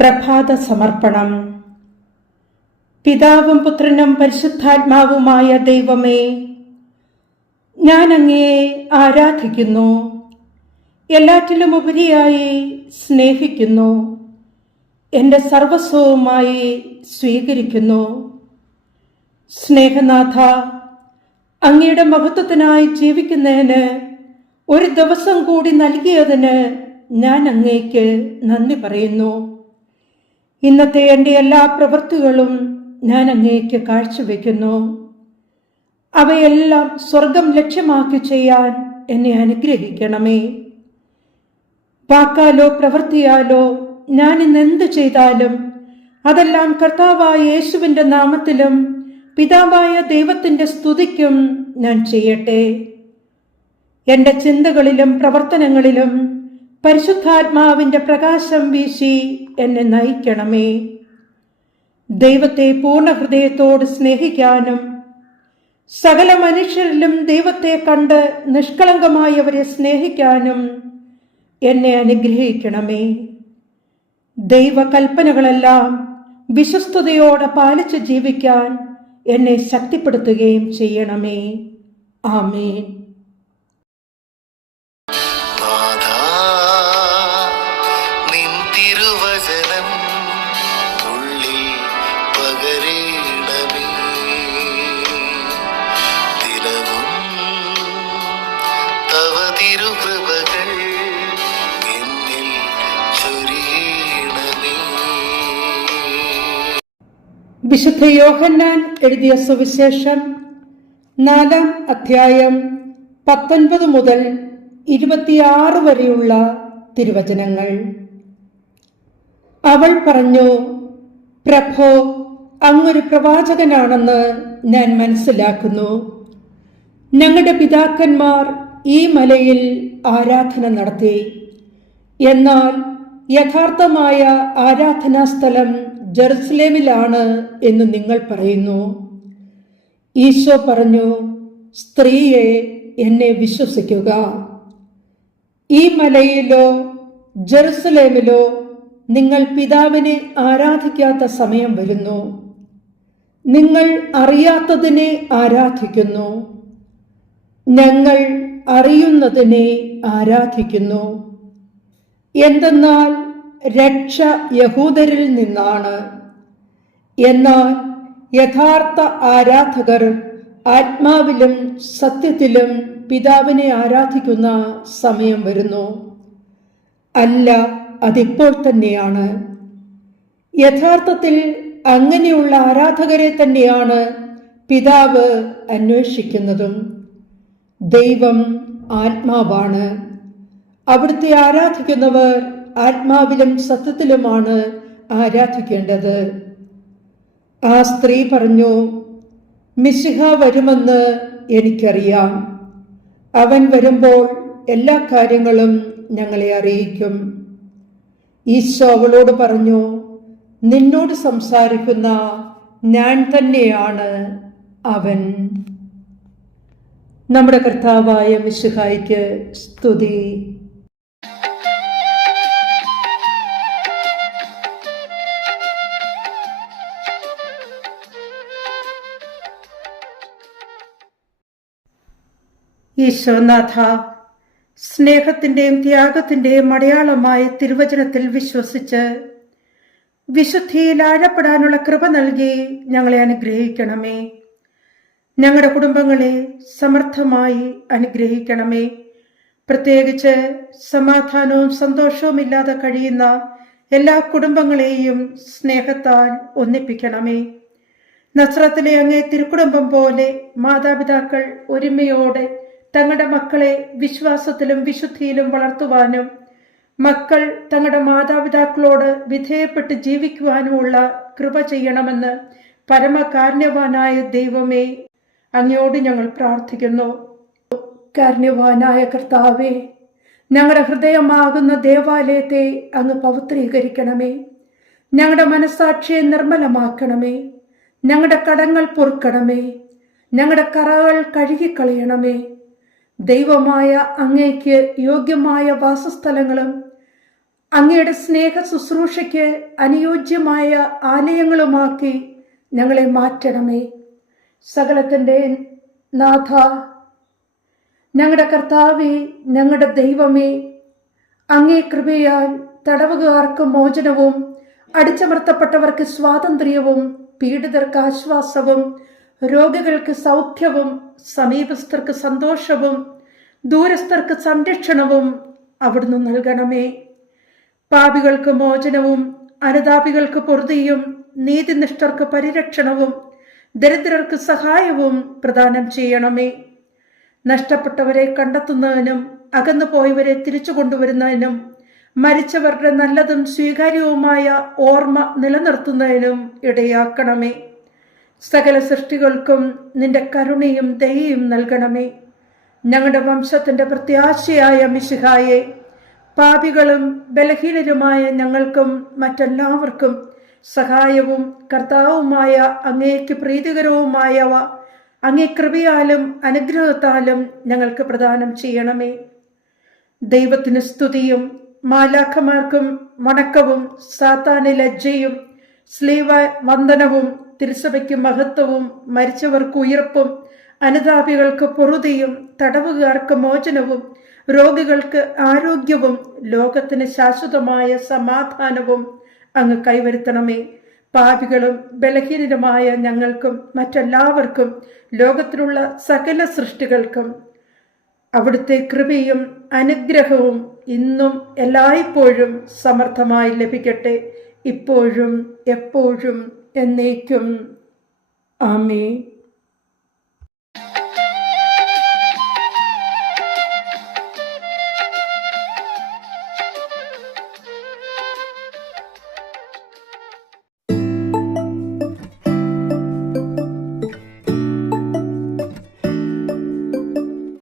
പ്രഭാത സമർപ്പണം പിതാവും പുത്രനും പരിശുദ്ധാത്മാവുമായ ദൈവമേ ഞാൻ അങ്ങയെ ആരാധിക്കുന്നു. എല്ലാറ്റിലും ഉപരിയായി സ്നേഹിക്കുന്നു. എന്റെ സർവസ്വവുമായി സ്വീകരിക്കുന്നു. സ്നേഹനാഥ അങ്ങയുടെ മഹത്വത്തിനായി ജീവിക്കുന്നതിന് ഒരു ദിവസം കൂടി നൽകിയതിന് ഞാൻ അങ്ങേക്ക് നന്ദി പറയുന്നു. ഇന്നത്തെ എന്റെ എല്ലാ പ്രവൃത്തികളും ഞാൻ അങ്ങേക്ക് കാഴ്ചവെക്കുന്നു. അവയെല്ലാം സ്വർഗം ലക്ഷ്യമാക്കി ചെയ്യാൻ എന്നെ അനുഗ്രഹിക്കണമേ. വാക്കാലോ പ്രവൃത്തിയാലോ ഞാൻ ഇന്ന് എന്ത് ചെയ്താലും അതെല്ലാം കർത്താവായ യേശുവിന്റെ നാമത്തിലും പിതാവായ ദൈവത്തിന്റെ സ്തുതിക്കും ഞാൻ ചെയ്യട്ടെ. എന്റെ ചിന്തകളിലും പ്രവർത്തനങ്ങളിലും പരിശുദ്ധാത്മാവിന്റെ പ്രകാശം വീശി എന്നെ നയിക്കണമേ. ദൈവത്തെ പൂർണ ഹൃദയത്തോട് സ്നേഹിക്കാനും സകല മനുഷ്യരിലും ദൈവത്തെ കണ്ട് നിഷ്കളങ്കമായി അവരെ സ്നേഹിക്കാനും എന്നെ അനുഗ്രഹിക്കണമേ. ദൈവകൽപ്പനകളെല്ലാം വിശ്വസ്തയോടെ പാലിച്ച് ജീവിക്കാൻ എന്നെ ശക്തിപ്പെടുത്തുകയും ചെയ്യണമേ. ആമേൻ. വിശുദ്ധ യോഹന്നാൻ എഴുതിയ സുവിശേഷം നാലാം അധ്യായം പത്തൊൻപത് മുതൽ ഇരുപത്തിയാറ് വരെയുള്ള തിരുവചനങ്ങൾ. അവൾ പറഞ്ഞു പ്രഭോ അങ്ങൊരു പ്രവാചകനാണെന്ന് ഞാൻ മനസ്സിലാക്കുന്നു. ഞങ്ങളുടെ പിതാക്കന്മാർ ഈ മലയിൽ ആരാധന നടത്തി. എന്നാൽ യഥാർത്ഥമായ ആരാധനാ സ്ഥലം ജെറുസലേമിലാണ് എന്ന് നിങ്ങൾ പറയുന്നു. ഈശോ പറഞ്ഞു സ്ത്രീയെ എന്നെ വിശ്വസിക്കുക. ഈ മലയിലോ ജെറുസലേമിലോ നിങ്ങൾ പിതാവിനെ ആരാധിക്കാത്ത സമയം വരുന്നു. നിങ്ങൾ അറിയാത്തതിനെ ആരാധിക്കുന്നു. ഞങ്ങൾ അറിയുന്നതിനെ ആരാധിക്കുന്നു. എന്തെന്നാൽ രക്ഷ യഹൂദരിൽ നിന്നാണ്. എന്നാൽ യഥാർത്ഥ ആരാധകർ ആത്മാവിലും സത്യത്തിലും പിതാവിനെ ആരാധിക്കുന്ന സമയം വരുന്നു. അല്ല അതിപ്പോൾ തന്നെയാണ്. യഥാർത്ഥത്തിൽ അങ്ങനെയുള്ള ആരാധകരെ തന്നെയാണ് പിതാവ് അന്വേഷിക്കുന്നതും. ദൈവം ആത്മാവാണ്. അവിടുത്തെ ആരാധിക്കുന്നവർ ആത്മാവിലും സത്യത്തിലുമാണ് ആരാധിക്കേണ്ടത്. ആ സ്ത്രീ പറഞ്ഞു മിശിഹ വരുമെന്ന് എനിക്കറിയാം. അവൻ വരുമ്പോൾ എല്ലാ കാര്യങ്ങളും ഞങ്ങളെ അറിയിക്കും. ഈശോ അവളോട് പറഞ്ഞു നിന്നോട് സംസാരിക്കുന്ന ഞാൻ തന്നെയാണ് അവൻ. നമ്മുടെ കർത്താവായ മിശുഹായിക്ക് സ്തുതി. ഈശോനാഥ സ്നേഹത്തിന്റെയും ത്യാഗത്തിന്റെയും അടയാളമായ തിരുവചനത്തിൽ വിശ്വസിച്ച് വിശുദ്ധിയിൽ ആഴപ്പെടാനുള്ള കൃപ നൽകി ഞങ്ങളെ അനുഗ്രഹിക്കണമേ. ഞങ്ങളുടെ കുടുംബങ്ങളെ സമർത്ഥമായി അനുഗ്രഹിക്കണമേ. പ്രത്യേകിച്ച് സമാധാനവും സന്തോഷവും ഇല്ലാതെ കഴിയുന്ന എല്ലാ കുടുംബങ്ങളെയും സ്നേഹത്താൽ ഒന്നിപ്പിക്കണമേ. നസ്രത്തിലെ അങ്ങേ തിരുക്കുടുംബം പോലെ മാതാപിതാക്കൾ ഒരുമയോടെ തങ്ങളുടെ മക്കളെ വിശ്വാസത്തിലും വിശുദ്ധിയിലും വളർത്തുവാനും മക്കൾ തങ്ങളുടെ മാതാപിതാക്കളോട് വിധേയപ്പെട്ട് ജീവിക്കുവാനുമുള്ള കൃപ ചെയ്യണമെന്ന് പരമകാരുണ്യവാനായ ദൈവമേ അങ്ങയോട് ഞങ്ങൾ പ്രാർത്ഥിക്കുന്നു. കാരുണ്യവാനായ കർത്താവേ ഞങ്ങളുടെ ഹൃദയമാകുന്ന ദേവാലയത്തെ അങ്ങ് പവിത്രീകരിക്കണമേ. ഞങ്ങളുടെ മനസാക്ഷിയെ നിർമ്മലമാക്കണമേ. ഞങ്ങളുടെ കടങ്ങൾ പൊറുക്കണമേ. ഞങ്ങളുടെ കറകൾ കഴുകിക്കളയണമേ. ദൈവമായ അങ്ങേക്ക് യോഗ്യമായ വാസസ്ഥലങ്ങളും അങ്ങയുടെ സ്നേഹ ശുശ്രൂഷയ്ക്ക് അനുയോജ്യമായ ആലയങ്ങളുമാക്കി ഞങ്ങളെ മാറ്റണമേ. സകലത്തിന്റെ നാഥ. ഞങ്ങളുടെ കർത്താവേ ഞങ്ങളുടെ ദൈവമേ അങ്ങേ കൃപയാൽ തടവുകാർക്ക് മോചനവും അടിച്ചമർത്തപ്പെട്ടവർക്ക് സ്വാതന്ത്ര്യവും പീഡിതർക്ക് ആശ്വാസവും രോഗികൾക്ക് സൗഖ്യവും സമീപസ്ഥർക്ക് സന്തോഷവും ദൂരസ്ഥർക്ക് സംരക്ഷണവും അവിടുന്ന് നൽകണമേ. പാപികൾക്ക് മോചനവും അനുതാപികൾക്ക് പൊറുതിയും നീതിനിഷ്ഠർക്ക് പരിരക്ഷണവും ദരിദ്രർക്ക് സഹായവും പ്രദാനം ചെയ്യണമേ. നഷ്ടപ്പെട്ടവരെ കണ്ടെത്തുന്നതിനും അകന്നുപോയവരെ തിരിച്ചു കൊണ്ടുവരുന്നതിനും മരിച്ചവരുടെ നല്ലതും സ്വീകാര്യവുമായ ഓർമ്മ നിലനിർത്തുന്നതിനും ഇടയാക്കണമേ. സകല സൃഷ്ടികൾക്കും നിന്റെ കരുണയും ദയയും നൽകണമേ. ഞങ്ങളുടെ വംശത്തിന്റെ പ്രത്യാശയായ മിശിഹായെ പാപികളും ബലഹീനരുമായ ഞങ്ങൾക്കും മറ്റെല്ലാവർക്കും സഹായവും കർത്താവുമായ അങ്ങേക്ക് പ്രീതികരവുമായവ അങ്ങേ കൃപയാലും അനുഗ്രഹത്താലും ഞങ്ങൾക്ക് പ്രദാനം ചെയ്യണമേ. ദൈവത്തിന് സ്തുതിയും മാലാഖമാർക്കും വണക്കവും സാത്താന് ലജ്ജയും സ്ലീവ വന്ദനവും തിരുസഭയ്ക്ക് മഹത്വവും മരിച്ചവർക്ക് ഉയർപ്പും അനുതാപികൾക്ക് പൊറുതിയും തടവുകാർക്ക് മോചനവും രോഗികൾക്ക് ആരോഗ്യവും ലോകത്തിന് ശാശ്വതമായ സമാധാനവും അങ്ങ് കൈവരുത്തണമേ. പാപികളും ബലഹീനരുമായ ഞങ്ങൾക്കും മറ്റെല്ലാവർക്കും ലോകത്തിലുള്ള സകല സൃഷ്ടികൾക്കും അവിടുത്തെ കൃപയും അനുഗ്രഹവും ഇന്നും എല്ലായ്പ്പോഴും സമർത്ഥമായി ലഭിക്കട്ടെ. ഇപ്പോഴും എപ്പോഴും എന്നേക്കും. ആമേ